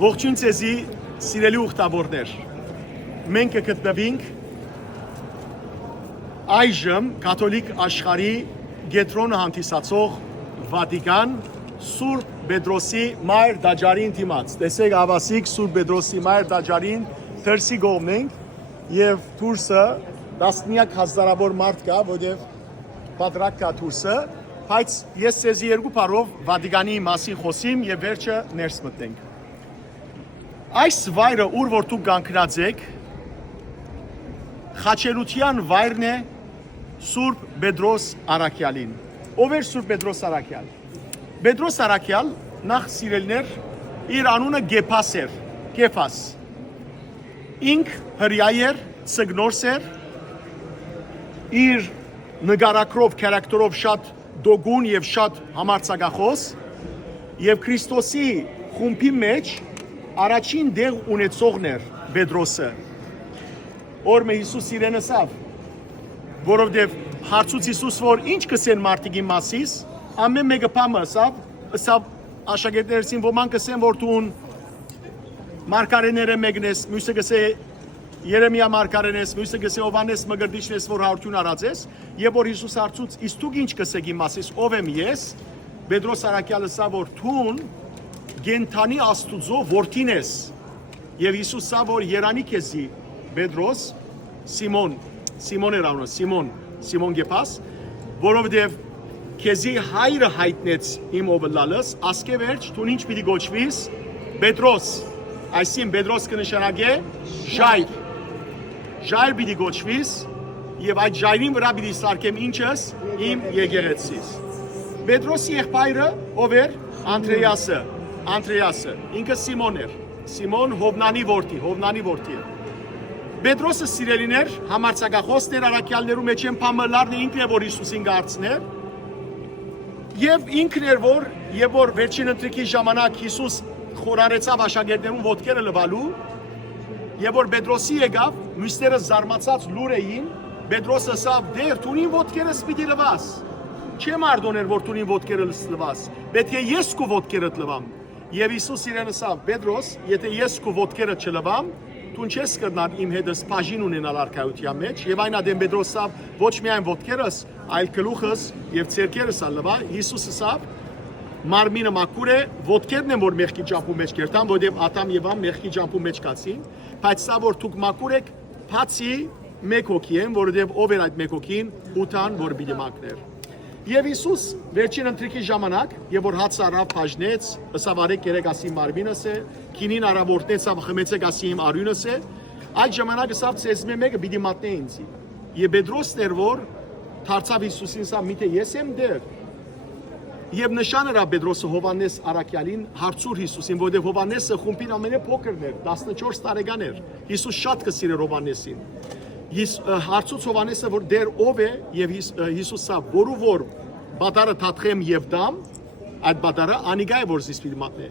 Ողջույն ցեզի սիրելի ուխտավորներ։ Մենք կգտնվենք այժմ կաթոլիկ աշխարհի գետրոնը հանդիսացող Վատիկան Սուրբ Պետրոսի Մայր Դաջարին դիմաց։ Տեսեք ավասիկ Սուրբ Պետրոսի Մայր Դաջարին դրսի կողմն ենք եւ դուրսը տասնյակ հազարավոր մարդ կա, որտեղ պատրակ կա դուրսը, բայց ես ցեզի երկու բառով Վատիկանի մասին խոսիմ եւ վերջը ներս մտնենք։ Այս վայրը, ուր որ դուք կանգնած եք, խաչելության վայրն է Սուրբ Պետրոս Արաքյալին։ Ով էր Սուրբ Պետրոս Արաքյալ։ Պետրոս Արաքյալ նախ սիրելներ իր անունը Գեփաս էր, Գեփաս։ Ինք հրյա էր, ծգնորս էր, իր նկարակրով, քարակտերով շատ դոգուն եւ շատ համարձակախոս եւ Քրիստոսի խումբի մեջ առաջին դեղ ունեցողն էր Պետրոսը։ Օրմե Հիսուս իրեն ասավ, որովհետև հարցուց Հիսուս որ ինչ կսեն մարդիկի մասիս, ամեն մեկը բամը ասավ աշակերտներսին ոմանք կսեն որ դու մարգարեները մեկն ես, մյուսը կսե Երեմիա մարգարեն ես, մյուսը կսե Հովհաննես Մկրտիչն ես, որ հարություն արած ես, եւ որ Հիսուս հարցուց իսկ դուք ինչ կսեք իմ մասիս, ով եմ ես, Պետրոս Արաքյալը ասավ որ դու Գենթանի Աստուծո որդին ես, եւ Հիսուս ասավ որ երանի քեզի Պետրոս Սիմոն էր անունը, Սիմոն Գեփաս, որովհետև քեզի հայրը հայտնեց իմ ովլալս, ասկե վերջ դու ինչ պիտի գոչվիս Պետրոս, այսին Պետրոս կնշանակե ժայր պիտի գոչվիս եւ այդ ժայրին վրա պիտի սարքեմ ինչս իմ եկեղեցիս։ Պետրոսի եղբայրը ով էր Անդրեասը, ինքը Սիմոն էր, Սիմոն Հովնանի որդի էր։ Պետրոսը սիրելիներ, համարձակախոսներ Արաքյալներու մեջ են փամլարն ինքն է որ Հիսուսին գարցներ։ Եվ ինքն էր որ վերջին ընտրիկի ժամանակ Հիսուս խորարեցավ աշակերտներուն ոտքերը լվալու, եւ որ Պետրոսի եկավ, մյուսները զարմացած լուր էին, Պետրոսը ասավ դեր դու ոտքերս պիտի լվաս։ Չեմ արդոներ որ դու ոտքերը լվաս, պետք է ես քո ոտքերը լվամ։ Եվ Հիսուս իրեն ասավ Պետրոս, եթե ես քո ոտքերը չլվամ, դու չես կրնար իմ հետս բաժին ունենալ արքայության մեջ, եւ այն ադեմ Պետրոս ասավ ոչ միայն ոտքերս, այլ գլուխս եւ ցերկերս ալվա։ Հիսուս ասավ մարմինը մաքուր է, ոտքերն են որ մեղքի ճամփու մեջ կերտան, որովհետեւ Ադամ եւ Հավ մեղքի ճամփու մեջ կացին, բայց սա որ դուք մաքուր եք, բացի մեկ հոգի են, որովհետեւ ով էր այդ մեկ հոգին, Ուտան որ պիտի մաքներ։ Եվ Հիսուս վերջին ընտրիկի ժամանակ, եւ որ հաց արավ բաժնեց, ըսավ արեք երեք ասի մարմինս է, քինին արավորտնեց, ավ խմեցեք ասի իմ արյունս է, այդ ժամանակ ըսավ ցեզմե մեկը պիտի մատնե ինձի։ Եվ Պետրոսն էր որ դարձավ Հիսուսին ասավ միթե ես եմ դեր։ Եվ նշան էր Պետրոսը Հովհաննես Արաքյալին հարցուր Հիսուսին, որովհետև Հովհաննեսը խումբին ամենափոքրն էր, 14 տարեկան էր։ Հիսուս շատ կսիրեր Հովհաննեսին։ Հարցուց Հովհաննեսը որ դեր ով է եւ Հիսուսը որու որ բադարը թաթխեմ եւ դամ, այդ բադարը անիգա է որ զիս պիտի մատնե։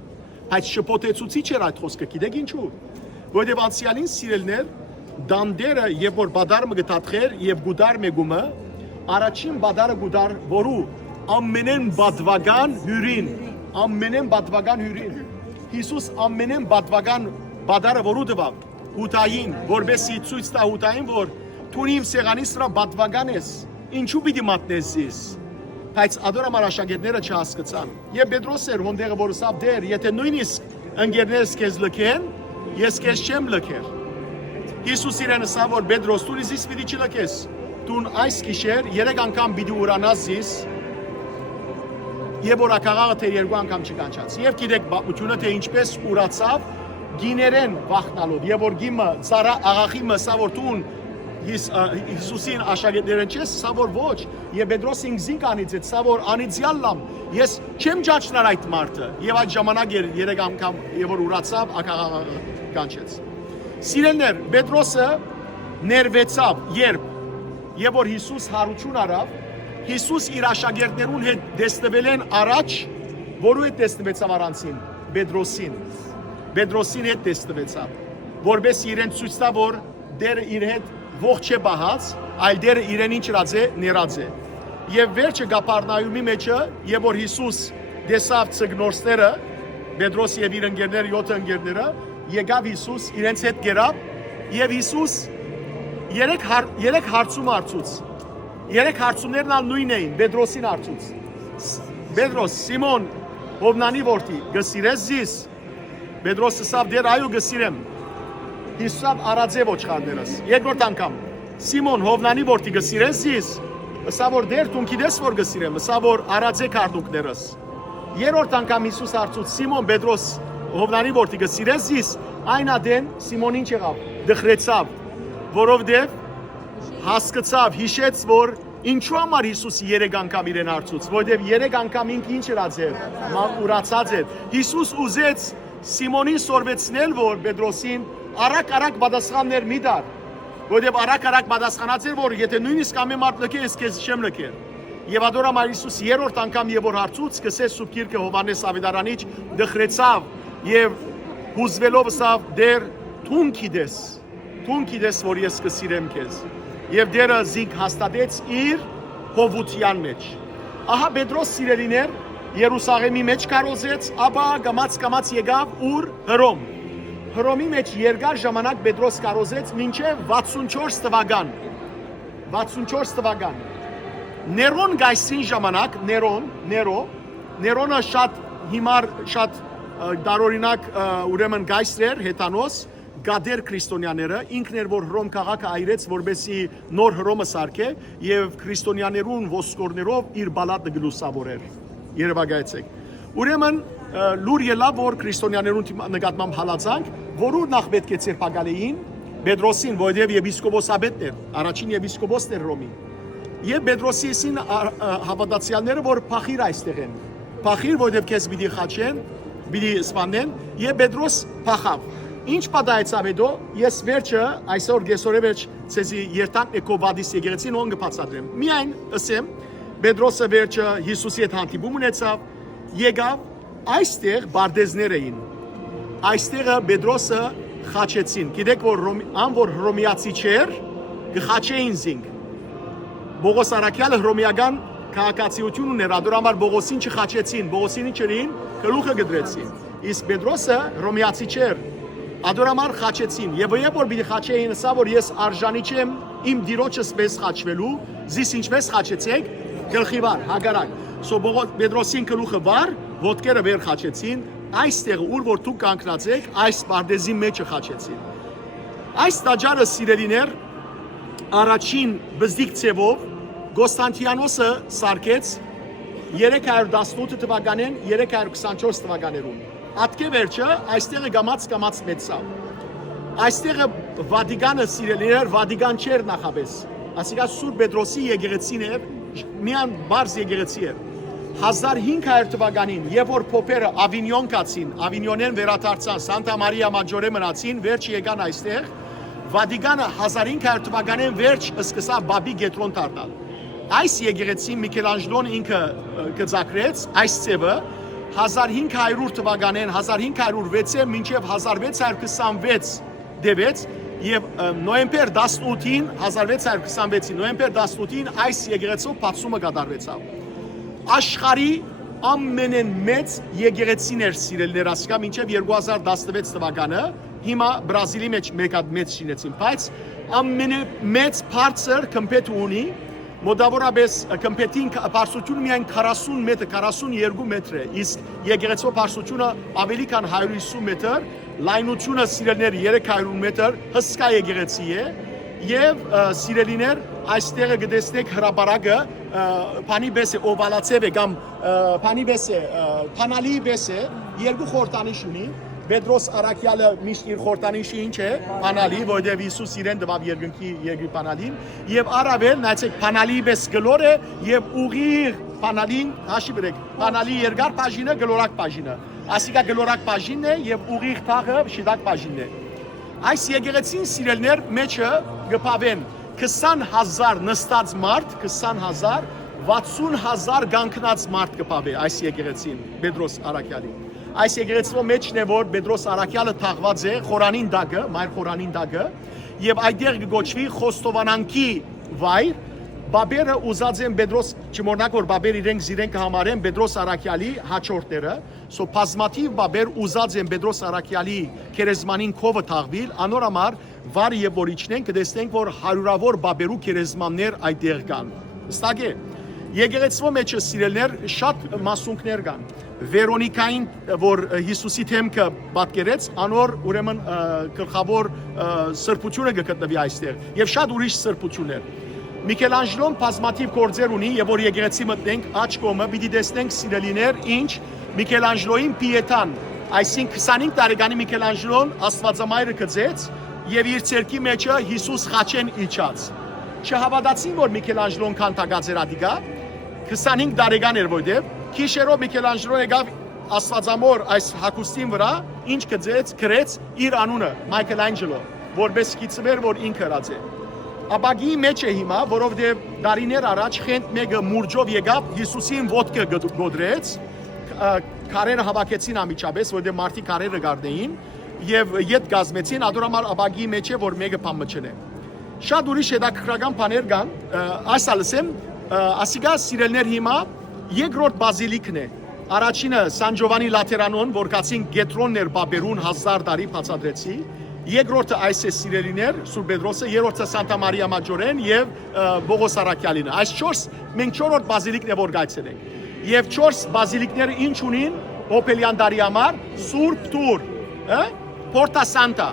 Բայց շփոթեցուցիչ էր այդ խոսքը, գիտեք ինչու։ Որովհետև անցյալին սիրելներ դանդերը եւ որ բադարը մը գտաթխեր եւ գուդար մեգումը, առաջին բադարը գուդար որու ամենեն բադվական հյուրին։ Հիսուս ամենեն բադվական բադարը որու դվավ հուտային, որբեսի ցույց տա հուտային, որ դու իմ սեղանիս վրա բադվական ես, ինչու պիտի մատնես ես։ Բայց ադորամար աշակերտները չհասկացան։ Եվ Պետրոսը էր հոնդեղը որ ասավ դեր, եթե նույնիսկ ընկերներս քեզ լքեն, ես քեզ չեմ լքեր։ Հիսուս իրեն ասավ որ Պետրոս դու ինձ պիտի չլքես։ Դու այս գիշեր 3 անգամ պիտի ուրանաս ես, եւ որ ակաղաղը թե 2 անգամ չկանչած։ Եվ գիտեք պատմությունը թե ինչպես ուրացավ գիներեն վախնալով եւ որ գիմը ծառա աղախի մսա որ տուն Հիսուսին աշակերտներն չես սա որ ոչ եւ Պետրոսին զինք անից է սա որ անիցյալ լամ ես չեմ ջաճնար այդ մարդը եւ այդ ժամանակ 3 անգամ եւ որ ուրացավ ակաղաղը կանչեց։ Սիրելներ Պետրոսը ներվեցավ երբ որ Հիսուս հարություն արավ Հիսուս իր աշակերտներուն հետ դեսնվել են առաջ որու հետ դեսնվեցավ առանցին Պետրոսին հետ դեսնվեցավ որպես իրեն ցույց տա որ դերը իր հետ ողջ է բահած այլ դերը իրեն ինչ ռած է ներած է եւ վերջը Կապառնայումի մեջը եւ որ Հիսուս դեսավ ցգնորսները Պետրոս եւ իր ընկերները 7 ընկերները եկավ Հիսուս իրենց հետ գերավ եւ Հիսուս երեք հարցում արծուց։ Երեք հարցումներն ալ նույն էին, Պետրոսին արծուց։ Պետրոս, Սիմոն, Հովնանի որդի, գսիրես զիս։ Պետրոսը ասավ դեր այո գսիրեմ։ Հիսուսով արածե ոչխարներս։ Երկրորդ անգամ Սիմոն, Հովնանի որդի, գսիրես զիս։ Ասավ որ դեր դու գիտես որ գսիրեմ, ասավ որ արածե քարտուկներս։ Երրորդ անգամ Հիսուս արծուց Սիմոն, Պետրոս, Հովնանի որդի, գսիրես զիս։ Այն ադեն Սիմոնին չեղավ, դխրեցավ, որովհետև հասկացավ, հիշեց, որ ինչու համար Հիսուսը 3 անգամ իրեն արծուց, որովհետև 3 անգամ ինքը ինչ էր ածել, ուրացած էր։ Հիսուս ուզեց Սիմոնին սորվեցնել, որ Պետրոսին արագ պատասխաններ մի դար, որովհետև արագ պատասխանած էր, որ եթե նույնիսկ ամեն մարդ լքեր, ես քեզ չեմ լքեր։ Եվ ադորամար Հիսուս երրորդ անգամ եւ որ հարցուց սկսեց Սուրբ Գիրքը Հովհաննես Ավետարանիչ դխրեցավ եւ հուզվելով ասավ դեր թուն գիտես որ ես կսիրեմ քեզ եւ դերը զինք հաստատեց իր հովության մեջ ահա Պետրոս սիրելիներ Երուսաղեմի մեջ կարոզեց ապա կամաց եկավ ուր Հռոմի մեջ երկար ժամանակ Պետրոս կարոզեց մինչև 64 թվական 64 թվական Ներոն գայսին ժամանակ Ներոնը շատ հիմար շատ դարօրինակ ուրեմն գայսեր հետանոս գադեր քրիստոնյաները ինքն էր որ Հռոմ քաղաքը այրեց որբեսի նոր Հռոմը սարքե եւ քրիստոնյաներուն ոսկորներով իր բալատը գլուսավորեր երևակայեցեք ուրեմն լուր ելավ որ քրիստոնյաներուն նկատմամբ հալածանք որու նախ պետք է ցերպակալեին Պետրոսին որովհետեւ եպիսկոպոսաբետն էր առաջին եպիսկոպոսն էր Հռոմի եւ Պետրոսին հավատացյալները որ փախիր այստեղ են փախիր որովհետեւ քեզ պիտի խաչեն պիտի սպանեն եւ Պետրոս փախավ ինչ պատահեցավ հետո ես վերջը այսօր գեսորե վերջ ցեզի երթանք Էկոբադիս եկեղեցին ոնգ բացատրեմ միայն ասեմ Պետրոսը վերջը Հիսուսի հետ հանդիպում ունեցավ եկավ այստեղ բարդեզներ էին այստեղը Պետրոսը խաչեցին գիտեք որ որ հռոմեացի չէր գխաչեին զինք Բողոս Արաքյալը հռոմեական քաղաքացիություն ուներ ադորամար Բողոսին չխաչեցին Բողոսին չերին գլուխը գդրեցին իսկ Պետրոսը հռոմեացի չէր ադորամար խաչեցին եւ որ պիտի խաչեին ասա որ ես արժանի չեմ իմ դիրոջս պես խաչվելու զիս ինչպես խաչեցեք գլխի վար հագարակ սո Պետրոսին գլուխը վար ոտքերը վեր խաչեցին այստեղ ուր որ դուք կանգնացեք այս բարդեզի մեջը խաչեցին այս տաճարը սիրելիներ առաջին բզդիկ ցևով Կոստանտինոսը սարքեց 318 թվականին 324 թվականերուն Ատկե վերջը այստեղը գամած մեծավ Այստեղը Վատիկանը սիրելիներ Վատիկան չէր նախապես ասիկա Սուրբ Պետրոսի եկեղեցին էր միան բարձ եկեղեցի էր 1500 թվականին երբ որ փոփերը Ավինյոն կացին Ավինյոնեն վերադարձան Սանտա Մարիա Մաջորե մնացին վերջ եկան այստեղ Վատիկանը 1500 թվականին վերջ սկսավ Բաբի Գետրոն դառնալ Այս եկեղեցին Միքելանջելոն ինքը գծակրեց այս ծևը 1500 թվականին 1506-ը մինչև 1626 դեվեց եւ նոյեմբեր 18-ին 1626-ի նոյեմբեր 18-ին այս եկեղեցու բացումը կատարվեցավ աշխարհի ամենամեծ եկեղեցին էր սիրելիներ ասկա մինչև 2016 թվականը հիմա Բրազիլի մեջ մեծ շինեցին բայց ամենամեծ բարձր կմպետ ունի մոտավորապես կմպետին բարձրությունը միայն 40 մետր 42 մետր է իսկ եկեղեցու բարձրությունը ավելի քան 150 մետր լայնությունը սիրելիներ 300 մետր հսկա եկեղեցի է եւ սիրելիներ այստեղ գտեսնեք հրապարակը փանի բես է օվալացև է կամ փանի բես է փանալի բես է երկու խորտանիշ ունի Պետրոս Արաքյալը միշտ իր խորտանիշի ինչ է փանալի որովհետև Հիսուս իրեն տվավ երկրի փանալին եւ առավել նայեցեք փանալի բես գլոր է եւ ուղիղ փանալին հաշի բերեք փանալի երկար բաժինը գլորակ բաժինը ասիկա գլորակ բաժինն է եւ ուղիղ թաղը շիդակ բաժինն է այս եկեղեցին սիրելներ մեջը գպավեն 20000 նստած մարդ 20000 60000 գանքնած մարդ կպավե այս եկեղեցին Պետրոս Արաքյալի Այս եկեղեցու մեջն է որ Պետրոս Արաքյալը թաղված է խորանին դագը, մայր խորանին դագը եւ այդտեղ կգոչվի Խոստովանանքի վայր, Բաբերը ուզած են Պետրոս չմոռնաք որ բաբեր իրենք զիրեն կհամարեն Պետրոս Արաքյալի հաջորդները, սո բազմաթիվ բաբեր ուզած են Պետրոս Արաքյալի քերեզմանին քովը թաղվել, անոր համար վար եւ որիչնեն կտեսնենք որ հարյուրավոր բաբերու քերեզմաններ այդտեղ կան։ Ստակ է։ Եկեղեցվո մեջ սիրելներ շատ մասունքներ կան։ Վերոնիկային, որ Հիսուսի թեմքը պատկերեց, անոր ուրեմն գլխավոր սրբությունը գտնվի այստեղ եւ շատ ուրիշ սրբություններ։ Միքելանջելոն բազմաթիվ գործեր ունի եւ որ եկեղեցի մտնենք աջ կողմը պիտի տեսնենք սիրելիներ ինչ Միքելանջելոյին Պիետան, այսինքն 25 տարեկանի Միքելանջելոն Աստվածամայրը գծեց եւ իր ցերկի մեջը Հիսուս խաչեն իջած։ Չհավատացին որ Միքելանջելոն քանտակած էր ադիգա 25 տարեկան էր որտեվ քիշերով Միքելանջելոն եկավ Աստվածամոր այս հագուստին վրա ինչ գծեց գրեց իր անունը Մայքելանջելո որպես գիծվեր որ ինքը հրած է Աբագի մեջ է հիմա, որովհետև դարիներ առաջ խենթ մեկը մուրջով եկավ Հիսուսին ոտքը գոդրեց, քարերը հավաքեցին ամիջապես, որովհետև մարդիկ քարերը գարդեին եւ ետ գազմեցին, ադորամար աբագի մեջ է, որ մեկը փամմչն է։ Շատ ուրիշ հետաքրքրական բաներ կան, այս ալսեմ, ասիգա սիրելներ հիմա երկրորդ բազիլիկն է։ Առաջինը Սան Ջովանի Լաթերանոն, որ կացին Գետրոններ բաբերուն 1000 տարի բացատրեցի։ Երկրորդը այս է սիրելիներ Սուրբ Պետրոսը, երրորդը Սանտա Մարիա Մաջորեն եւ Բողոս Արաքյալինը։ Այս 4 մենք 4-րդ բազիլիկն է որ գայցրենք։ Եվ 4 բազիլիկները ինչ ունին Օպելյան դարի համար Սուրբ Տուր, Պորտա Սանտա,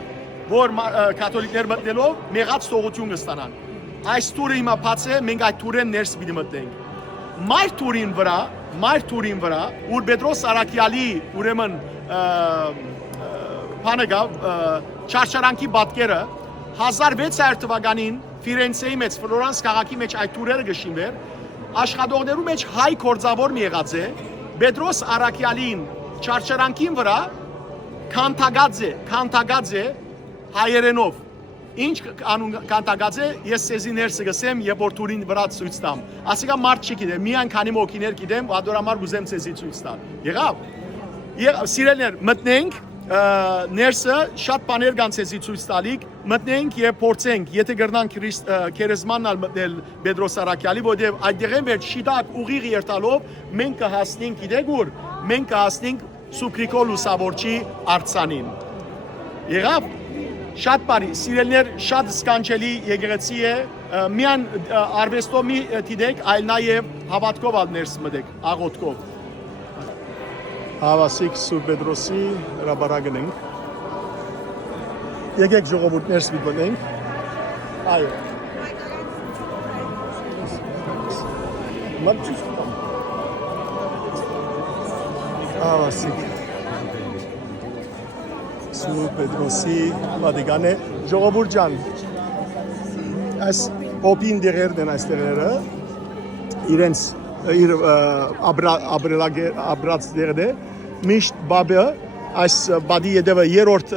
որ կաթոլիկներ մտնելով մեղած թողություն կստանան։ Այս տուրը հիմա բաց է, մենք այդ տուրեն ներս պիտի մտնենք։ Մայր տուրին վրա, ուր Պետրոս Արաքյալի ուրեմն Փանեգավ Չարչարանքի պատկերը 1600 թվականին Ֆիրենցեի մեջ Ֆլորանս քաղաքի մեջ այդ տուրերը գշինվեր աշխատողներու մեջ հայ կորձավոր մի եղած է Պետրոս Արաքյալին Չարչարանքին վրա քանտագած է հայերենով ինչ անուն քանտագած է ես սեզի ներսը գսեմ եւ որ տուրին վրա ցույց տամ ասիկա մարդ չի գիտեմ միայն քանի մոքիներ գիտեմ ադորամար գուզեմ ցեզի ցույց տալ եղավ սիրելներ մտնենք ներսը շատ բաներ կան ցեզի ցույց տալիք մտնենք եւ փորձենք եթե գրնանք քերեզմանալ մտնել Պետրոս Արաքյալի որովհետեւ այդտեղեն վեր շիտակ ուղիղ երթալով մենք կհասնենք գիտեք ուր մենք կհասնենք Սուկրիկոլ ուսավորչի արձանին եղավ շատ բարի սիրելներ շատ սկանչելի եկեղեցի է միան արվեստով մի դիտեք այլ նաեւ հավատքով ալ ներս մտեք աղոթքով Հավասիկ Սուրբ Պետրոսի հրաբարակն ենք։ Եկեք ժողովուրդ ներս մտնենք։ Այո։ Մարտի։ Հավասիկ Սուրբ Պետրոսի պատիգանը ժողովուրդ ջան։ Այս օպին դերերն են այստեղերը իրենց իր աբրած դերդե միշտ բաբը այս բադի եդևը երրորդ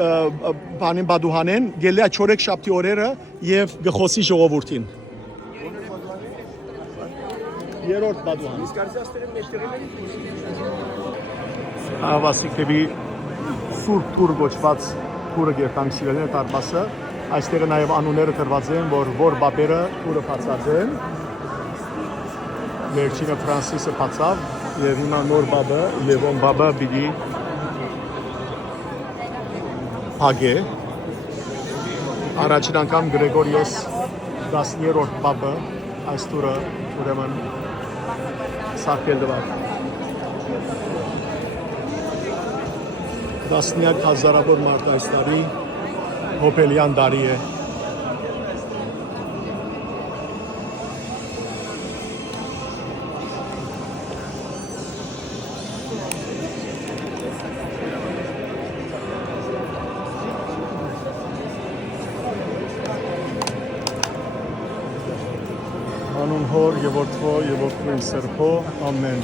բանին բադուհանեն գելիա չորեք շաբթի օրերը եւ գխոսի ժողովրդին երրորդ բադուհան ավասիկեվի սուրբ տուր գոչված տուրը գերտանք սիրելներ տարբասը այստեղ նաեւ անունները գրված են որ բաբերը տուրը բացած են Վերջինը Ֆրանսիսը բացավ եւ հիմա նոր բաբը Լևոն բաբը պիտի փագե առաջին անգամ Գրեգորիոս 10-րդ բաբը այս տուրը ուրեմն սարքել դվար 10 հազարավոր մարդ այս տարի հոպելյան դարի է Անուն հոր եւ որդվո եւ որդվին սրբո ամեն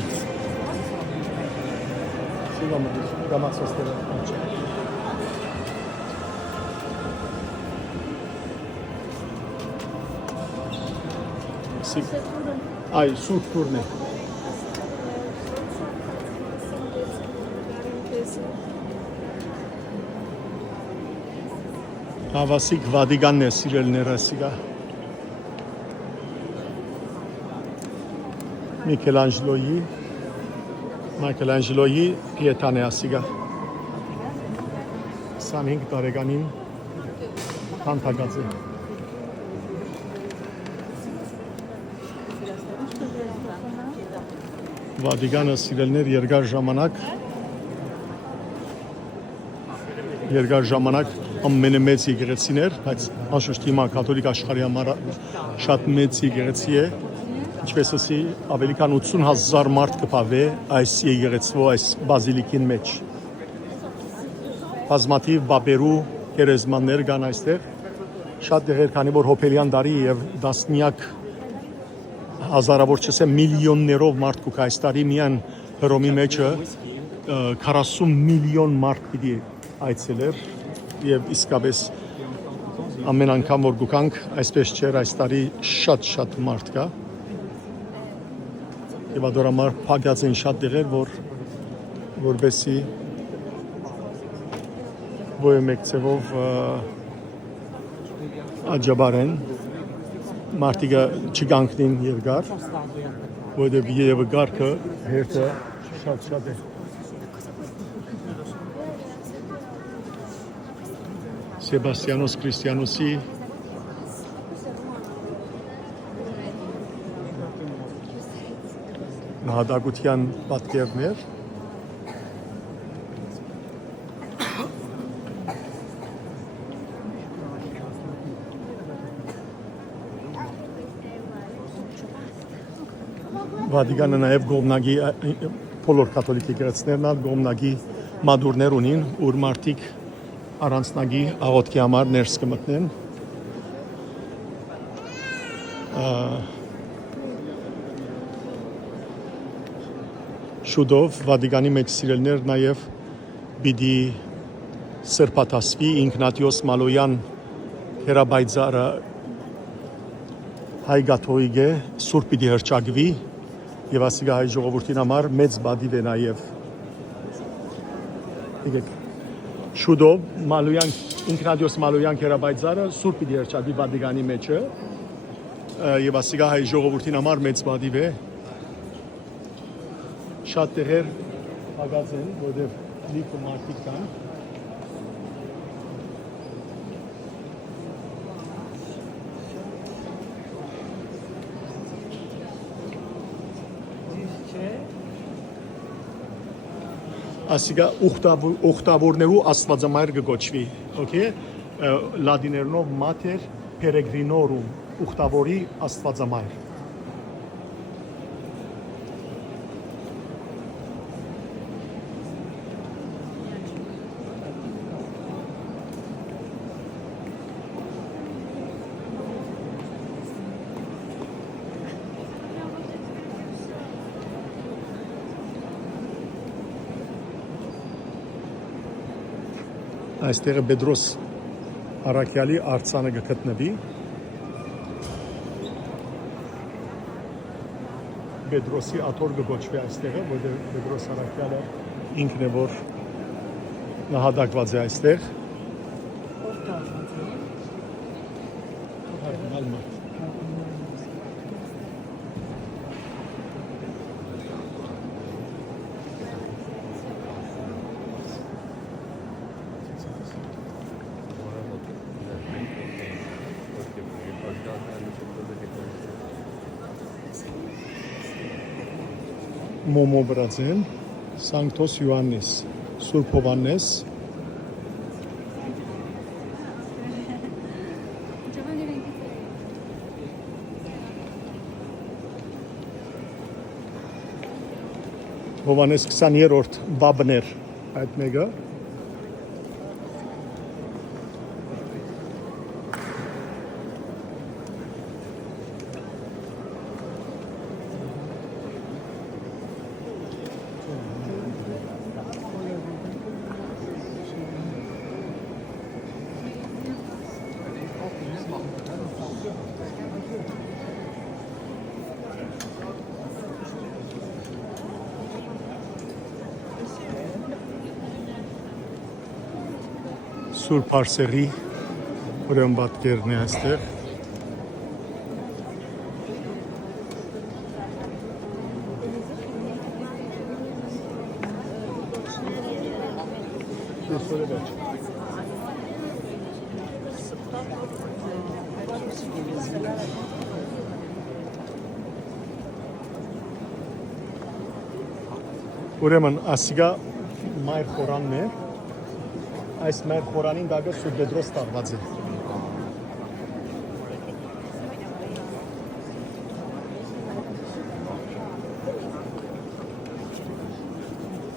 Սիգամը գամացստերը Այ սուրբ տուրն է Հավասիկ Վադիգանն է սիրելները սիգա Միքելանջելոյի Պիետան է ասիգա 25 տարեկանին քանդակած է Վատիկանը սիրելներ երկար ժամանակ ամենամեծ եկեղեցին էր, բայց անշուշտ հիմա կաթոլիկ աշխարհի համար շատ մեծ եկեղեցի է, ինչպես ասի ավելի քան 80,000 մարդ կփավե այս եկեղեցու այս բազիլիկին մեջ։ Բազմաթիվ բաբերու գերեզմաններ կան այստեղ, շատ դեղեր, քանի որ հոբելյան դարի եւ դասնյակ հազարավոր չսե միլիոններով մարդ կուք այս տարի միան Հռոմի մեջը 40 միլիոն մարդ պիտի այցելեր եւ իսկապես ամեն անգամ որ գուքանք այսպես չէր այս տարի շատ մարդ կա եւ ադորամար փակած են շատ դեղեր որբեսի ոյ մեկցեվով աջաբարեն Մարտիկը չգանքնին երկար, որտեղ եւ գարկը հերթը շատ է։ Սեբաստիանոս Քրիստիանոսի նահատակության պատկերներ Վատիկանը նաև գոմնագի բոլոր կաթոլիկ եկեղեցիներն ալ գոմնագի մադուրներ ունին, ուր մարդիկ առանցնագի աղոթքի համար ներս կմտնեն։ Շուտով Վատիկանի մեջ սիրելներ նաև պիտի սրբաթասվի Ինգնատիոս Մալոյան հերաբայձարը հայ գաթողիկե սուրբ պիտի հրճակվի եւ ասիգա հայ ժողովրդին համար մեծ բադիվ է նաեւ եկեք շուտով Մալոյան Ինգնատիոս Մալոյան հերաբայձարը սուրբ պիտի հրճակվի Վատիկանի մեջը եւ ասիգա հայ ժողովրդին համար մեծ բադիվ է շատ տեղեր հագած են որտեղ լիքը մարդիկ կան ասիգա ուխտավորներու աստվածամայր կգոչվի, okay? Լատիներենով Mater Peregrinorum, ուխտավորի աստվածամայր։ Այստեղ Պետրոս Արաքյալի արձանը կգտնվի։ Պետրոսի աթոռ կգոչվի այստեղ, որտեղ Պետրոս Արաքյալը ինքն է որ նահատակված է այստեղ։ Մոմո Բրածեն, Սանկտոս Յոհաննես, Սուրբ Հովհաննես, Հովհաննես 20-րդ Վաբներ այդ մեկը Սուրբ Արսեղի ուրեմն պատկերն է այստեղ Ուրեմն ասիգա մայր խորանն է, այս մայր խորանին դագը Սուրբ Պետրոս տարված է։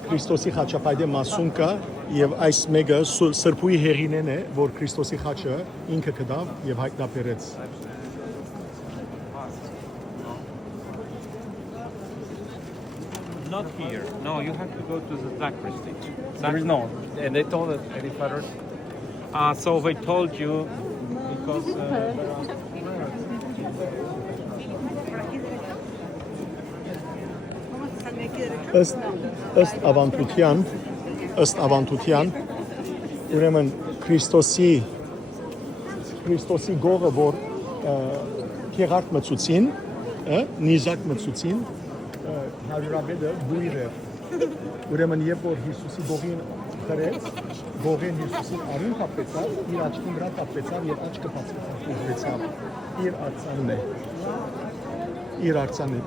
Քրիստոսի խաչապայտե մասում կա եւ այս մեկը սրբույի հեղինեն է, որ Քրիստոսի խաչը ինքը կդավ եւ հայտնաբերեց։ Not here. No, you have to go to the sacristy. There is no. And they told us, Eddie Fathers. So they told you because. Ըստ ավանդության ուրեմն Քրիստոսի գողը որ քեղարդ մցուցին, նիզակ մցուցին, հարյուրաբեդը բույր էր։ Ուրեմն երբ որ Հիսուսի գողին խրեց, գողին Հիսուսի արին կապեցավ, իր աչքի վրա կապեցավ եւ աչքը բացվեցավ։ Իր արձանն է։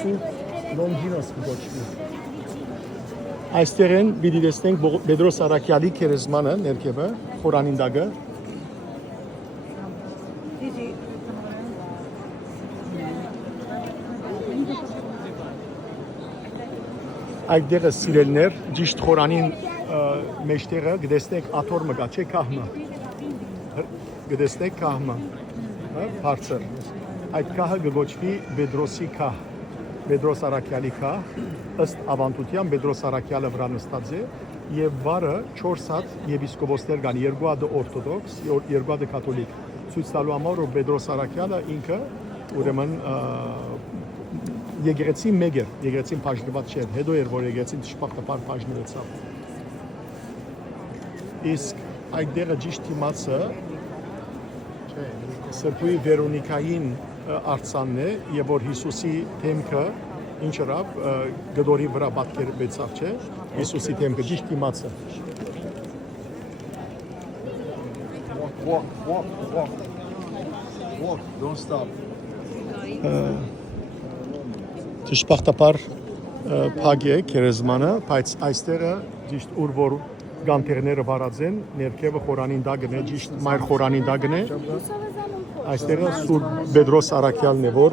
Սուրբ Լոնգինոս գոչվի։ Այստեղ են պիտի տեսնենք Պետրոս Արաքյալի քերեզմանը ներքևը, խորանին դագը։ Այդտեղը սիրելներ, ճիշտ խորանին մեջտեղը գտեսնեք աթոռը կա, չէ՞ կահմը։ Գտեսնեք կահմը, բարձր։ Այդ կահը կոչվի Պետրոսի կահ, Պետրոս Արաքյալի կահ, ըստ ավանդության Պետրոս Արաքյալը վրա նստած է եւ վարը 4 հատ եպիսկոպոսներ կան, 2 հատը օրթոդոքս, 2 հատը կաթոլիկ։ Ցույց տալու համար որ Պետրոս Արաքյալը ինքը ուրեմն եկեղեցի մեկ էր, եկեղեցին բաժնված չէր, հետո էր որ եկեղեցին ճշմարտաբար բաժնվեցավ։ Իսկ այդտեղը ճիշտ իմացը Սրբույի Վերոնիկային արձանն է եւ որ Հիսուսի թեմքը ինչ արավ գդորի վրա պատկերվեցավ, չէ՞։ Հիսուսի թեմքը ճիշտ իմացը։ Walk, don't stop. Ճշմարտաբար փակ է քերեզմանը, բայց այստեղը ճիշտ ուր որ գանթերները վարած են, ներքևը խորանին դագն է, ճիշտ մայր խորանին դագն է։ Այստեղը Սուրբ Պետրոս Արաքյալն է, որ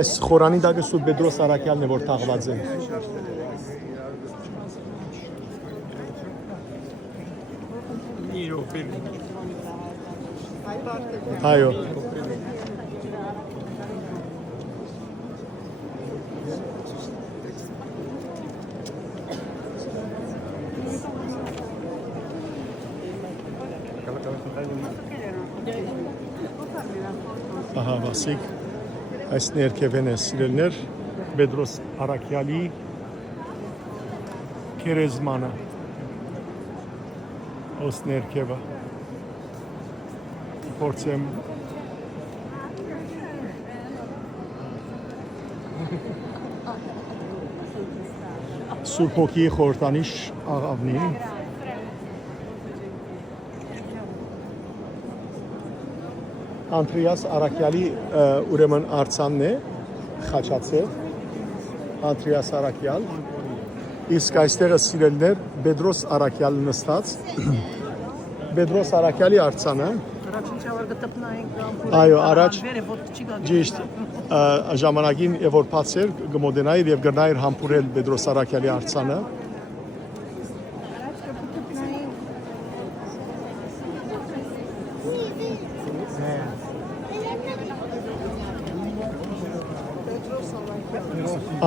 այս խորանին դագը Սուրբ Պետրոս Արաքյալն է, որ թաղված է։ Այո։ Ահա վասիկ, այս ներքևեն է սիրելներ, Պետրոս Արաքյալի քերեզմանը, ոս ներքևը, փորձեմ Սուրբ Հոգիի խորհրդանիշ աղավնին, Անտրիաս Արաքյալի ուրեմն արձանն է, խաչացել, Անտրիաս Արաքյալ, իսկ այստեղը սիրելներ Պետրոս Արաքյալը նստած, Պետրոս Արաքյալի արձանը, այո, առաջ ճիշտ ժամանակին որ բաց էր գմոդենայր եւ գրնայր համբուրել Պետրոս Արաքյալի արձանը,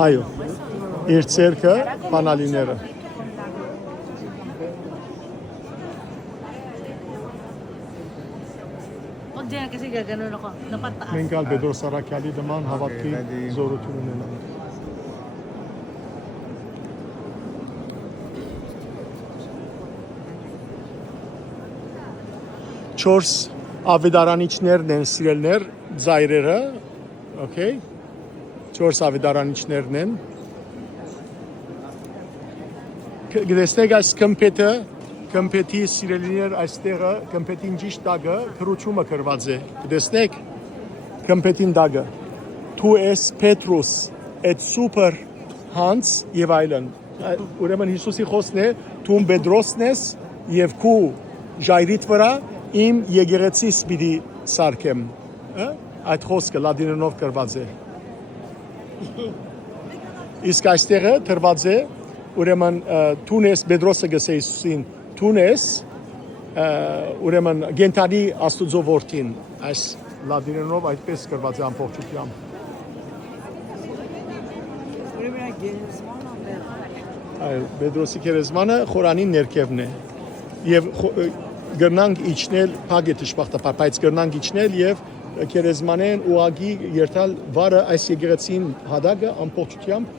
այո, իր ցերկը բանալիները։ Մենք ալ Պետրոս Արաքյալի դման հավատքի զորություն ունենանք։ Չորս ավետարանիչներն են սիրելներ, ձայրերը, okay։ 4 ավետարանիչներն են։ գտեսնեք այս կմպետի սիրելիներ այստեղը կմպետին ճիշտ տագը քրուչումը կրված է գտեսնեք կմպետին տագը դու ես Պետրոս այդ սուպեր Hans եւ այլն ուրեմն Հիսուսի խոսքն է դու Պետրոսն ես եւ քու ժայռիդ վրա իմ եկեղեցիս պիտի սարքեմ այդ խոսքը լատիներով կրված է իսկ այստեղը դրված է ուրեմն Թունես Պետրոսը գսե Հիսուսին Թունես ուրեմն գենտանի աստուծո որդին այս լատիներով այդպես կրված է ամբողջությամբ այո Պետրոսի քերեզմանը խորանի ներքևն է եւ գրնանք իջնել փագե դժբախտաբար բայց գրնանք իջնել եւ քերեզմանեն ուղագի երթալ վարը այս եկեղեցին հադագը ամբողջությամբ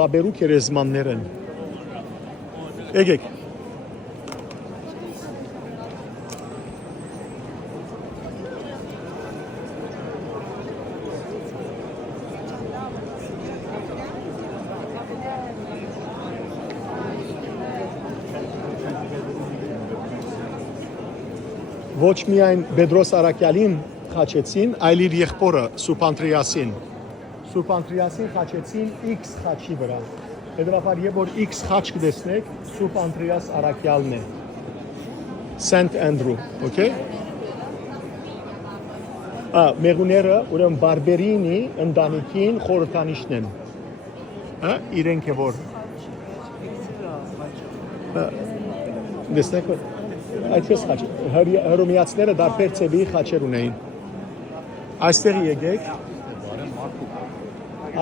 բաբերու քերեզմաններ են եկեք ոչ միայն Պետրոս Արաքյալին խաչեցին, այլ իր եղբորը Սուրբ Անդրեասին։ Սուրբ Անդրեասին խաչեցին X խաչի վրա։ Հետևաբար երբ որ X խաչ կտեսնեք, Սուրբ Անդրեաս Արաքյալն է։ Saint Andrew, okay? Մեղուները ուրեմն բարբերինի ընտանիքին խորհրդանիշն են։ Իրենք է որ դեսնեք այդպես խաչ հռոմեացիները դարբեր ծեվի խաչեր ունեին այստեղ եկեք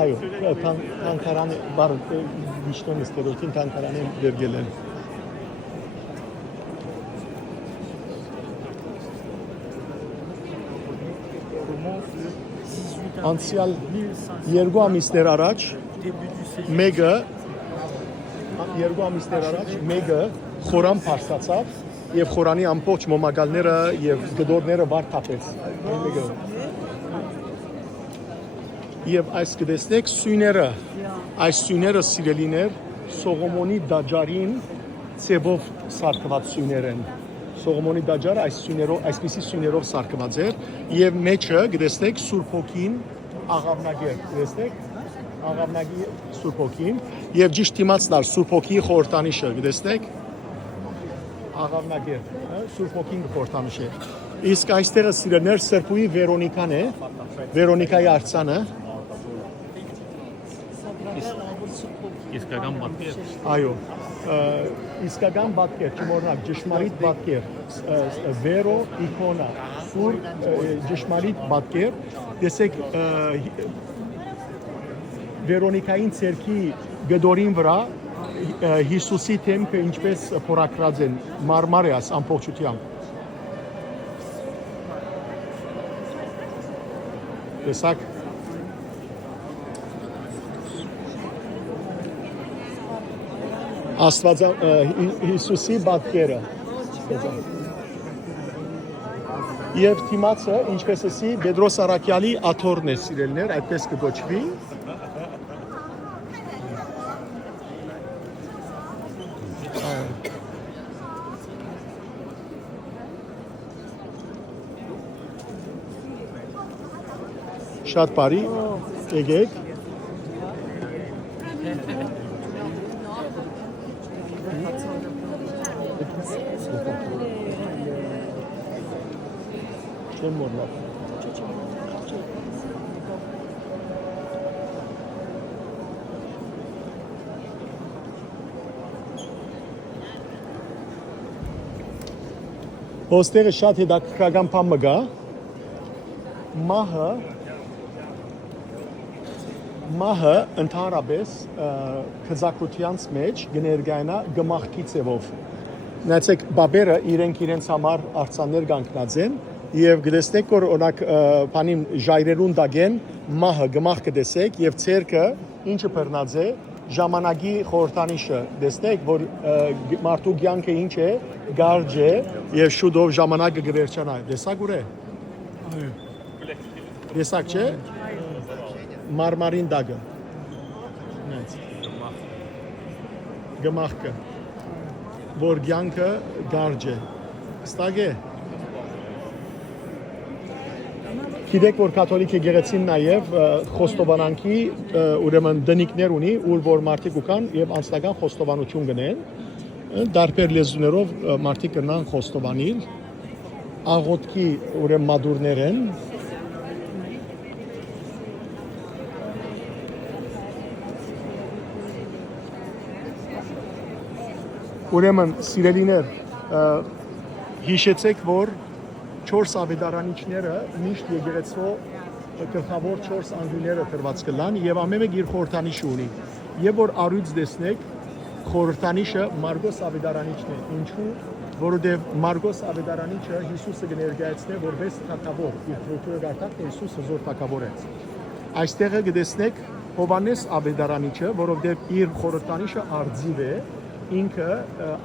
այո թանկարանը բար դիշտոն ստերոտին թանկարանը դերգել են անցյալ երկու ամիսներ առաջ մեկը խորան փարսացավ եւ խորանի ամբողջ մոմագալները եւ գդորները վար թափեց եւ այս կտեսնեք այս սյուները սիրելիներ Սողոմոնի դաջարին ծեվով սարքված սյուներ են Սողոմոնի դաջարը այսպիսի սյուներով սարքված էր եւ մեջը կտեսնեք Սուրբ Հոգին աղավնագեր կտեսնեք աղավնագի Սուրբ Հոգին եւ ճիշտ իմացնալ Սուրբ Հոգի խորհրդանիշը կտեսնեք աղավնագեր, Սուրբ Հոգին խորհրդանիշ է։ Իսկ այստեղը սիրելիներ Սրբուի Վերոնիկան է, Վերոնիկայի արձանը։ Իսկական պատկեր։ Այո, իսկական պատկեր, չմոռնաք, ճշմարիտ պատկեր, Վերո իկոնա, Սուրբ ճշմարիտ պատկեր։ Տեսեք Վերոնիկային ցերքի գդորին վրա Հիսուսի թեմքը ինչպես փորակրած են մարմար է աս ամբողջությամբ տեսակ Աստված Հիսուսի պատկերը եւ թիմացը ինչպես էսի Պետրոս Արաքյալի աթոռն է սիրելներ այդպես կգոչվի Շատ բարի, եկեք Չեմ մոռնալ Ոստերը շատ հետաքրքրական բան մգա Մահը ընդհանրապես քծակրությանց մեջ կներկայանա գմախքի ձևով։ Նայեցեք, բաբերը իրենց համար արձաններ կանգնած են եւ գտեսնեք որ օրինակ բանին ժայռերուն դագեն մահը գմախ կտեսեք եւ ցերկը ինչը բռնած է ժամանակի խորհրդանիշը տեսնեք որ մարդու կյանքը ինչ է գարջ է եւ շուտով ժամանակը կվերջանա տեսակ ուր է տեսակ չէ մարմարին դագը գմախքը որ կյանքը գարջ է։ Ստագ է։ Գիտեք, որ կաթոլիկ եկեղեցին նաև խոստովանանքի ուրեմն դնիկներ ունի, ուր որ մարդիկ կան եւ անձնական խոստովանություն գնեն, դարբեր լեզուներով մարդիկ կնան խոստովանիլ, աղոթքի ուրեմն մադուրներ են։ Ուրեմն սիրելիներ, հիշեցեք, որ 4 ավետարանիչները միշտ եկեղեցու գլխավոր 4 անգլիները դրված կլան եւ ամեն մեկ իր խորհրդանիշ ունի։ Եվ որ առույց տեսնեք, խորհրդանիշը Մարգոս ավետարանիչն է։ Ինչու՞, որովհետեւ Մարգոս ավետարանիչը Հիսուսը կներկայացնե որպես թագավոր, իր քրոջը գարտակն Հիսուսը զոր թագավոր է։ Այստեղը կտեսնեք Հովանես ավետարանիչը, որովհետեւ իր խորհրդանիշը արձիվ է, ինքը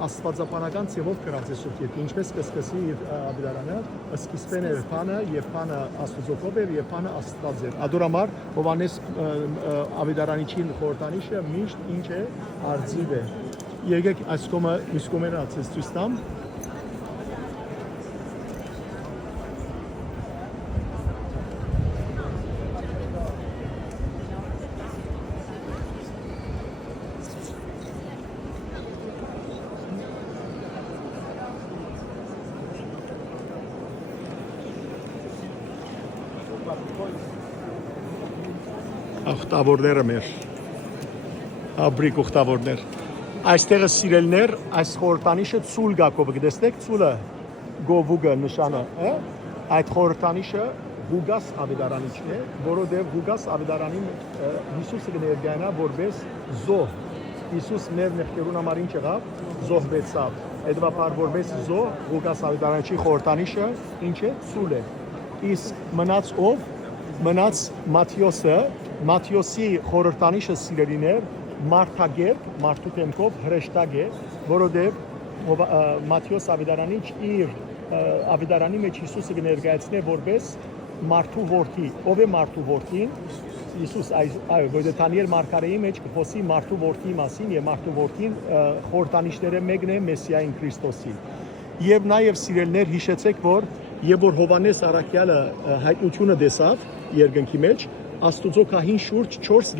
աստվածապանական ցեղով գրած է Սուրբ Երկրի, ինչպես կսկսի իր ավետարանը, սկիզբեն էր բանը եւ բանը Աստծոքով էր եւ բանը Աստված էր։ Ադորամար Հովանես ավետարանիչի խորհրդանիշը միշտ ինչ է, արձիվ է։ Եկեք այս կողմը մյուս կողմերը ցույց տամ։ Ուխտավորները մեր աբրիկ ուխտավորներ այստեղը սիրելներ այս խորհրդանիշը ցուլ գակով գտեսնեք ցուլը գովուգը նշանը այդ խորհրդանիշը Հուգաս ավետարանիչն է որովհետև Հուգաս ավետարանին Հիսուսը կներկայանա որպես զոհ Հիսուս մեր մեղքերուն համար ինչ եղավ զոհվեցավ հետևաբար որպես զոհ Հուգաս ավետարանիչի խորհրդանիշը ինչ է ցուլ է իսկ մնաց ով մնաց Մատթեոսը Մատթեոսի խորհրդանիշը սիրելիներ մարդագերբ մարդու դեմքով հրեշտակ է որովհետև Մատթեոս ավետարանիչ իր ավետարանի մեջ Հիսուսը կներկայացնե որպես մարդու որդի ով է մարդու որդին Հիսուս այո որովհետև Դանիել մարգարեի մեջ խոսի մարդու որդի մասին եւ մարդու որդին խորհրդանիշները մեկն է Մեսիային Քրիստոսի եւ նաեւ սիրելներ հիշեցեք որ եւ որ Հովանես Արաքյալը հայտնությունը տեսավ երկնքի մեջ Աստուծո կահին շուրջ 4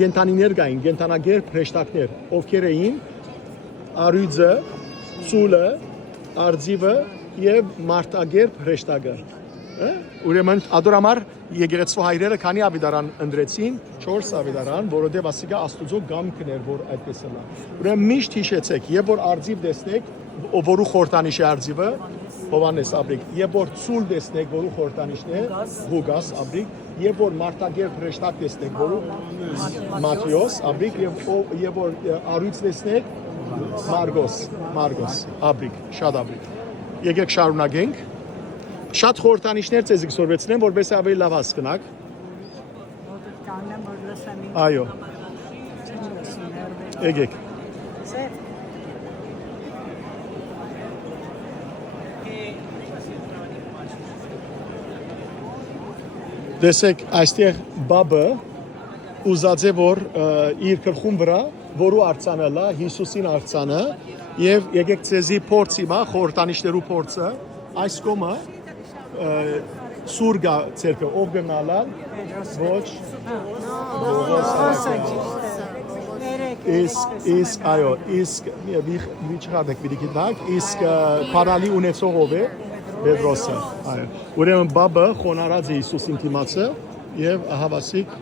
գենտանիներ կային, գենտանագերբ հրեշտակներ, ովքեր էին արույձը, ցուլը, արձիվը եւ մարտագերբ հրեշտակը։ Ուրեմն ադորամար եկեղեցու հայրերը քանի ավետարան ընտրեցին 4 ավետարան, որովհետեւ ասիկա Աստուծո գամքն էր, որ այդպես լա։ Ուրեմն միշտ հիշեցեք, երբ որ արձիվ տեսնեք, որու խորհրդանիշի արձիվը Հովանես Աբրիկ, երբ որ ցուլ տեսնեք, որու խորհրդանիշն է Հուգաս Աբրիկ, երբ որ մարտագերբ հրեշտակ տեսնեք, որու Մատթեոս Աբրիկ եւ որ առույց տեսնեք Մարգոս Աբրիկ, շատ Աբրիկ։ Եկեք շարունակենք։ Շատ խորհրդանիշներ ցեզ կսորվեցնեմ, որպես ավելի լավ հասկանաք։ Այո։ Եկեք։ Տեսեք, այստեղ բաբը ուզած է որ իր գլխում վրա որու արձանը լա Հիսուսին արձանը եւ եկեք ցեզի փորձի մա խորհրդանիշներու փորձը այս կոմը սուրգա ցերկը ով գնալալ ոչ իսկ այո իսկ միչհադեք բիդիկիդակ իսկ պարալի ունեցողով է Պետրոսը այո ուրեմն բաբը խոնարհած է Հիսուսին դիմացը եւ ահավասիկ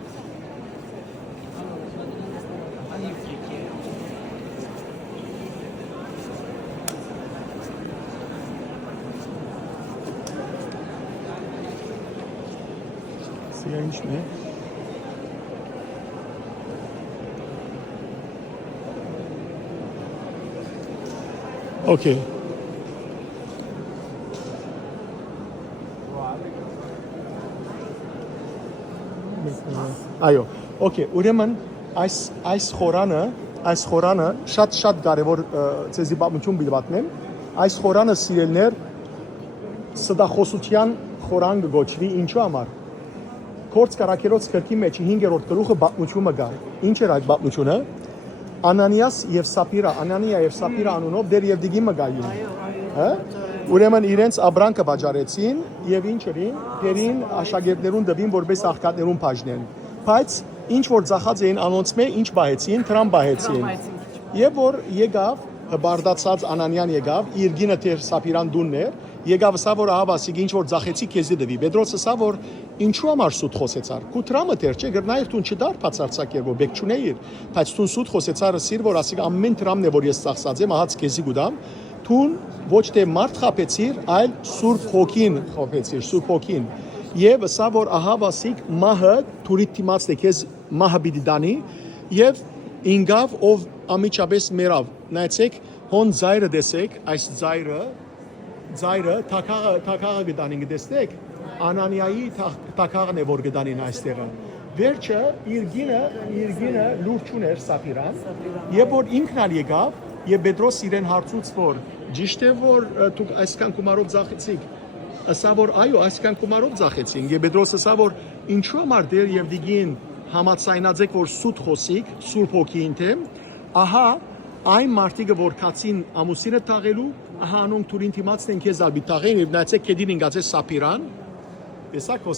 Սիրենչն է Okay. Այո, okay, ուրեմն այս խորանը շատ կարևոր ցեզի պատմություն բիլվատնեմ։ Այս խորանը սիրելներ սդախոսության խորան գոչվի ինչու համար։ Գործ կարակերոց քրքի մեջ 5-րդ գլուխը պատմությունը կա։ Ինչ էր այդ պատմությունը։ Անանիաս եւ Սապիրա, Անանիա եւ Սապիրա անունով դեր եւ դիգի մգայուն։ Հա? Ուրեմն իրենց աբրանքը վաճառեցին եւ ինչ երին, դերին աշակերտներուն դվին որպես աղքատներուն բաժնեն։ Բայց ինչ որ ծախած էին անոնցմե, ինչ բահեցին, տրամ բահեցին։ Եվ որ եկավ բարդացած Անանյան եկավ, իր գինը թեր Սապիրան դուններ, եկավ սա որ ահավասիկ ինչ որ ծախեցի քեզի դվի։ Պետրոսը սա որ ինչու համար սուտ խոսեցար։ Քու տրամը թեր չէ, գրնայր տուն չդար բացարձակեր որ բեք չունեիր, բայց տուն սուտ խոսեցարը սիր որ ասիկ ամեն տրամն է որ ես ծախսած եմ, ահաց քեզի գուդամ, տուն ոչ թե մարդ խապեցիր, այլ Սուրբ Հոգին խապեցիր, Սուրբ Հոգին։ Եվ սա որ ահավասիկ մահը թուրիտ դիմաց է քեզ մահը պիտի դանի եւ ինգավ ով ամիջապես մերավ նայեցեք հոն զայրը տեսեք այս զայրը թակաղը գտանին գտեսնեք Անանիայի թակաղն է որ գտանին այստեղը վերջը իր գինը լուրջ ուներ Սապիրան եւ որ ինքն ալ եկավ եւ Պետրոս իրեն հարցուց որ ճիշտ է որ դուք այսքան գումարով ծախեցիք ասա որ այո այսքան գումարով ծախեցին եւ Պետրոսը ասա որ ինչու համար դեր եւ դիգին համացայնացեք որ սուտ խոսիկ Սուրբ Հոգին թեմ ահա այն մարդիկը որ կացին ամուսինը տաղելու ահա անոնք թուրին թիմացն են քեզ ալբի տաղեն եւ նայեցեք կեդին ինգացե Սապիրան տեսակ որ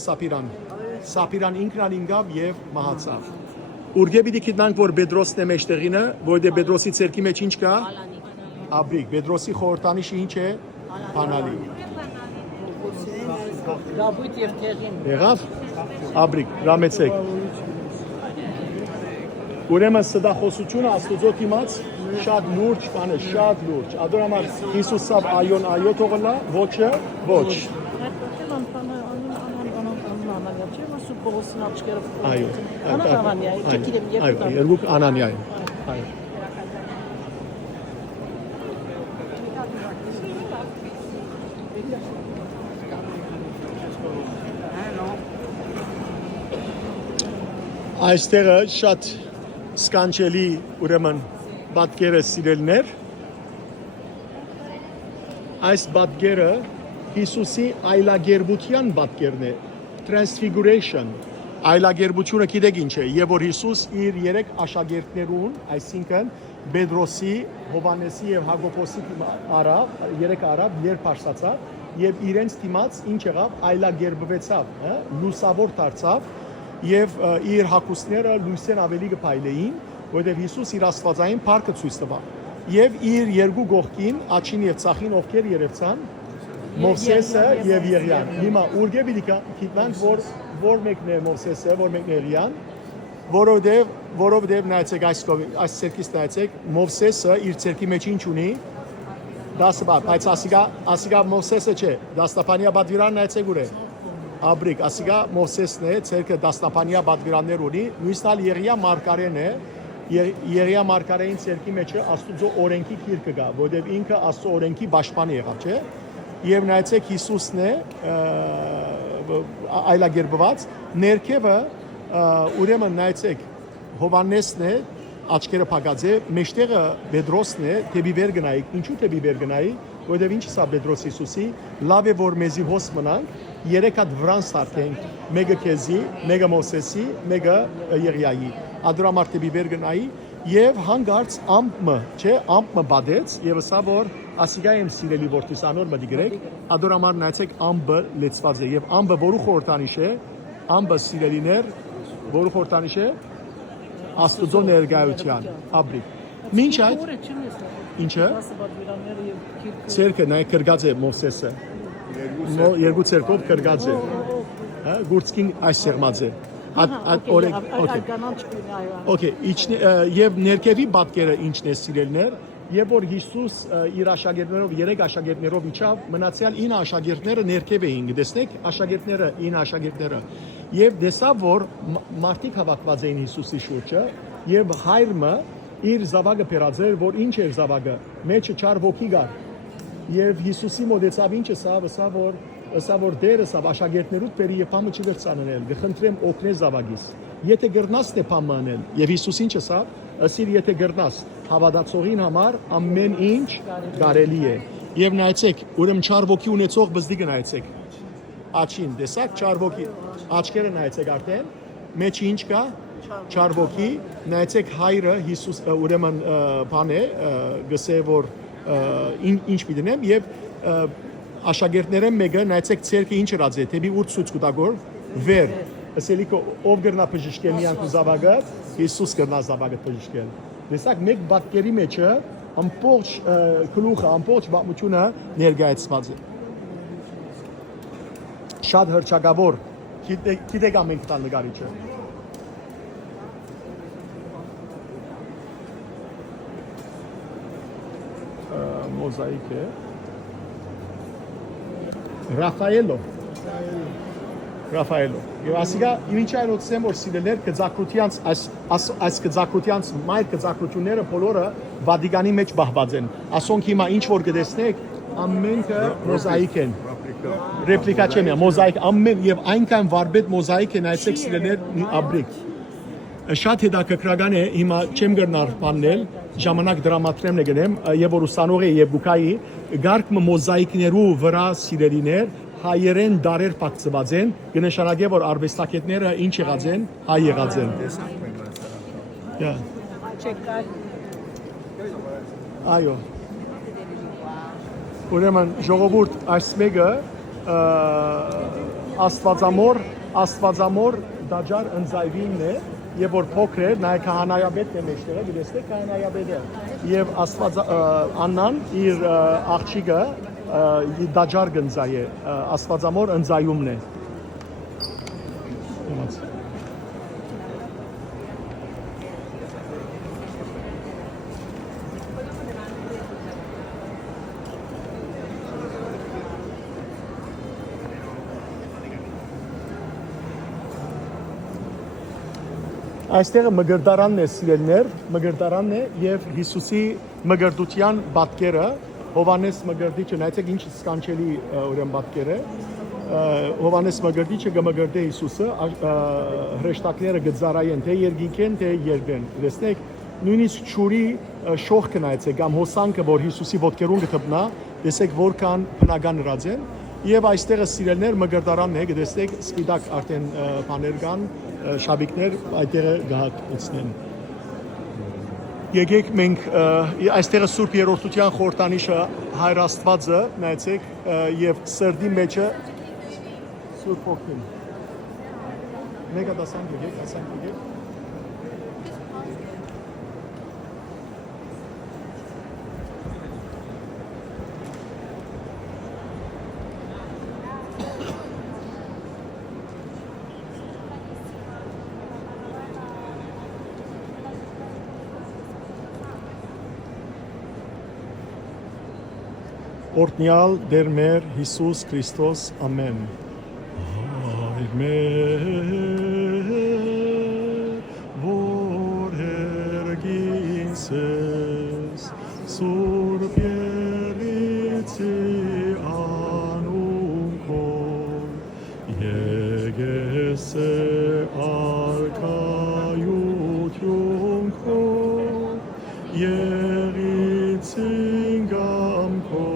Սապիրան ինքնան ինգավ եւ մահացավ ուրգե պիտի գիտնանք որ Պետրոսն է մեջտեղինը որտեղ Պետրոսի ցերկի մեջ ինչ կա աբրիկ Պետրոսի խորհրդանիշը ինչ է բանալի Լաբույթ եւ տեղին։ Եղավ աբրիկ ռամեցեք Ուրեմն սդախոսությունը Աստուծո դիմաց շատ լուրջ բան է, շատ լուրջ։ Ադորամար Հիսուսով այոն այո թողնա, ոչը ոչ։ Այո։ Այո, երկու Անանիա։ Այո։ Այստեղը շատ սկանչելի ուրեմն պատկերը սիրելներ այս պատկերը Հիսուսի այլագերբության պատկերն է transfiguration այլագերբությունը գիտեք ինչ է եւ որ Հիսուս իր երեք աշակերտներուն այսինքն Պետրոսի, Հովանեսի եւ Հակոբոսի երեք արավ երբ արսացավ եւ իրենց դիմաց ինչ եղավ այլագերբվեցավ լուսավոր դարձավ եւ իր հակուսները լույսեն ավելի կփայլեին որովհետեւ Հիսուս իր աստվածային փառքը ցույց տվավ եւ իր երկու գողքին աչին եւ ցախին ովքեր երևցան Մովսեսը եւ Եղիան հիմա ուրգե պիտի գիտնանք որ մեկն է Մովսեսը որ մեկն է Եղիան որովհետեւ նայեցեք այս ցերկից նայեցեք Մովսեսը իր ցերկի մեջ ինչ ունի 10 բառ բայց ասիգա Մովսեսը չէ դաստապանիա բադվիրան նայեցեք ուր է Աբրիկ, ասիգա Մովսեսն է, ցերկը դաստապանիա բադվիրաններ ունի, նույնիսկ Եղիա մարգարեն է, Եղիա մարգարեին ցերկի մեջը Աստուծո օրենքի գիրքը կա, որովհետև ինքը Աստծո օրենքի պաշտպանը եղավ, չէ՞։ Եվ նայեցեք Հիսուսն է այլագերբված, ներքևը ուրեմն նայեցեք Հովանեսն է, աչքերը փակած է, մեջտեղը Պետրոսն է, դեպի վեր գնայի, ինչու դեպի վեր գնայի, որովհետև ինչ սա Պետրոս Հիսուսի, լավ է որ մեզի հոս մնանք, երեք հատ վրան սարքենք, մեկը քեզի, մեկը Մովսեսի, մեկը Եղիայի, ադրամար դեպի վեր գնայի եւ հանգարց ամպը, չէ, ամպը բադեց եւ սա որ ասիգա եմ սիրելի որդուս անոր մտի գրեք, ադրամար նայեցեք ամպը լեցված է եւ ամպը որու խորհրդանիշ է, ամպը սիրելիներ, որու խորհրդանիշ է Աստուծո ներկայության, աբրիկ։ Մինչ այդ ինչը ցերկը նայ կրգած է Մովսեսը։ Երկու ցերկով կրգած է։ Հա, գուրցքին այս սեղմած է։ Okay, եւ ներքևի պատկերը ինչն է սիրելներ, եւ որ Հիսուս իր աշակերտներով, երեք աշակերտներով իջավ, մնացյալ 9 աշակերտները ներքև էին, գտեսնեք, աշակերտները 9 աշակերտները, եւ դեսավ որ մարդիկ հավաքված էին Հիսուսի շուրջը, եւ հայրը իր զավակը բերած էր, որ ինչ էր զավակը, մեջը 4 ոգի գար, եւ Հիսուսի մոդեցավ ինչը սա որ դերը սա աշակերտներուց բերի եւ փամը չվերցանել, գխնդրեմ օգնե զավակիս։ Եթե գրնաս թե փամը անել, եւ Հիսուս ինչը սա, ասիր եթե գրնաս, հավատացողին համար ամեն ինչ կարելի է։ Եվ նայեցեք, ուրեմն 4 ոգի ունեցող բզդիկը նայեցեք։ Աչին, տեսակ 4 ոգի, աչքերը նայեցեք արդեն, մեջը ինչ կա, Չարվոքի, նայեցեք հայրը Հիսուս ուրեմն բան է, գսե որ ինչ պիտենեմ եւ աշակերտները մեկը նայեցեք ցերկը ինչ ըրած է, թեպի ուր ցույց կտագոր վեր, ասելիքո ով գրնա բժշկել միան ու զավակը, Հիսուս գրնա զավակը բժշկել։ Դեսակ մեկ բատկերի մեջը ամբողջ գլուխը, ամբողջ բամությունը ներկայացված է։ Շատ հրճակավոր, գիտեք ամեն տան նկարիչը։ Մոզաիկ է։ Ռաֆայելո։ Եվ ասիկա ինչ այլոցեմ որ սիրելեր գծակրությանց այս գծակրությանց մայր գծակրությունները բոլորը Վատիկանի մեջ բահված են։ Ասոնք հիմա ինչ որ գտեսնեք ամենքը մոզաիկ են։ Ռեպլիկա չէ, մոզաիկ ամեն եւ այնքան վարպետ մոզաիկ են այսեք սիրելեր աբրիկ։ Շատ հետաքրքրական է հիմա չեմ գտնար բաննել ժամանակ դրամատրեմ նգնեմ եւ որ ուսանող է եւ գուկայի գարկ մոզաիկներու վրա սիրելիներ հայերեն դարեր պակցված են կնշանակե որ արվեստագետները ինչ եղած են հայ եղած են այո ուրեմն ժողովուրդ այս մեկը աստվածամոր դաջար ընձայվինն է եւ որ փոքր է նայ քահանայապետն է մեջտեղը դեսեք քահանայապետը եւ աստված աննան իր աղջիկը դաջար գնձայ է աստվածամոր ընձայումն է Այստեղը մգրդարանն է սիրելներ, մգրդարանն է եւ Հիսուսի մգրդության պատկերը Հովանես մգրդիչը, նայեցեք ինչ սկանչելի ուրեմն պատկեր է Հովանես մգրդիչը գմգրդե Հիսուսը հրեշտակները գծարայեն թե երկինքեն թե երկեն տեսնեք նույնիսկ ճուրի շողքը նայեցեք կամ հոսանքը որ Հիսուսի ոտքերուն գտնա տեսեք որքան բնական հրած են եւ այստեղը սիրելներ մգրդարանն է գտեսեք սպիտակ արդեն բաներ կան շաբիկներ այդտեղը գահացնեն Եկեք մենք այստեղը Սուրբ Երրորդության խորհրդանիշը Հայր Աստվածը նայեցեք եւ սրդի մեջը Սուրբ Հոգին Մեկը դասանք եկեք Օրտնյալ դեր մեր Հիսուս Քրիստոս ամեն Հայր մեր որ հերգինս ես Սուրբ Երիցի անուն քո Եկես արքայություն քո Երիցին գամ քո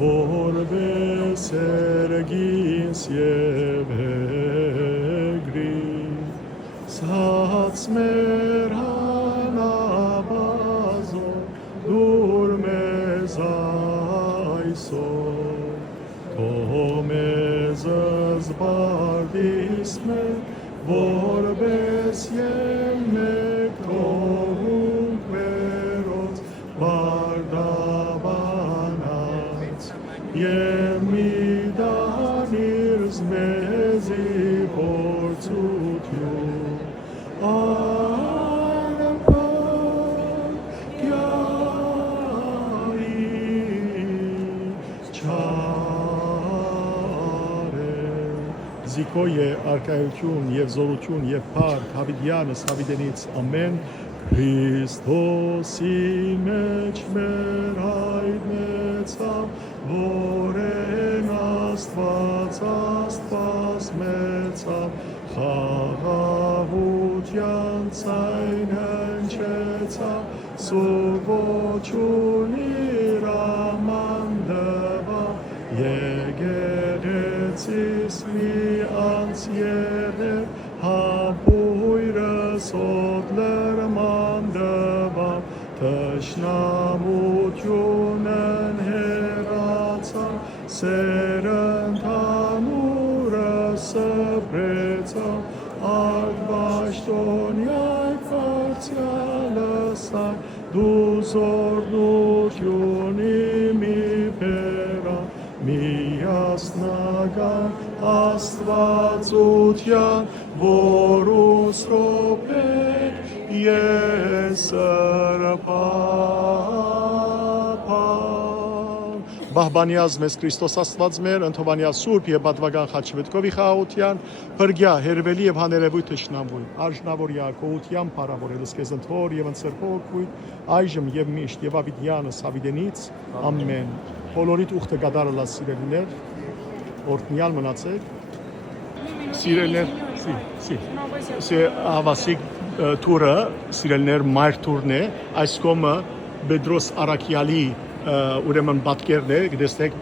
Որպես երգինս և հեգրի Սաց մեր հանաբազո դուր մեզ այսօր Թո մեզ զբարդիս մեր որպես ելմեք թողունք մերոց բարդաբանած Եվ մի դանիրս մեզի փորձություն Արապան կյարի չար է Զիկո է արկայություն և զորություն և պարկ հավիդյանս հավիդենից ամեն Քրիստոսի մեջ մեր հայտնեցավ Որեն Աստված մեծավ խաղաղության ցայն հնչեցավ սուվոչուն իր աման դվավ Եկեղեցիս մի անց եղեր հապույրս Սերնդանուրը սպրեցավ Արգվաշտոնյայ կարծյալսա Դու զորնությունի մի պերա Միասնական աստվածության Որուս ռոպեկ ես սրպապան Բահբանյազ մեզ Քրիստոս Աստված մեր, ընթովանյալ Սուրբ եւ պատվական խաչվետկովի խաղաղության, փրկյա հերվելի եւ հաներևույթ թշնամուն, արժանավոր Յակոբության փառավորելս քեզ ընթոր եւ ընծրփոքույթ, այժմ եւ միշտ եւ ավիդյանս ավիդենից, ամեն։ Բոլորիդ ուխտը գադարելա սիրելիներ, օրհնյալ մնացեք։ Սիրելիներ, ավասիկ տուրը, սիրելիներ մայր տուրն է, այս կոմը Պետրոս Արաքյալի ուրեմն պատկերն է, գտեսնեք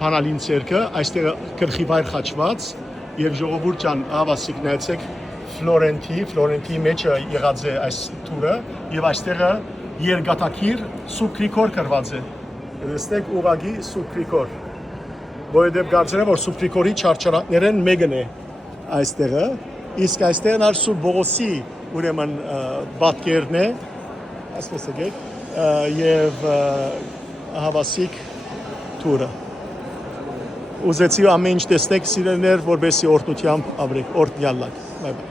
Փանալին ցերկը, այստեղ գրխիվայր խաչված եւ ժողովուրդ ջան, ավասիկ նայեցեք Ֆլորենտի մեջ եղած է այս տուրը եւ այստեղը երկաթակիր Սուրբ Գրիգոր գրված է։ Գտեսնեք ուղագի Սուրբ Գրիգոր։ Որովհետեւ կարծեմ որ Սուրբ Գրիգորի չարչարանքներն մեկն է այստեղը, իսկ այստեղն ալ Սուրբ Բողոսի ուրեմն պատկերն է, ասես եկեք եւ հավասիկ տուրը ուզեցի ամեն ինչ տեսնեք սիրելիներ որբեսի օրհնությամբ ապրեք օրհնյալ լաք բայ բայ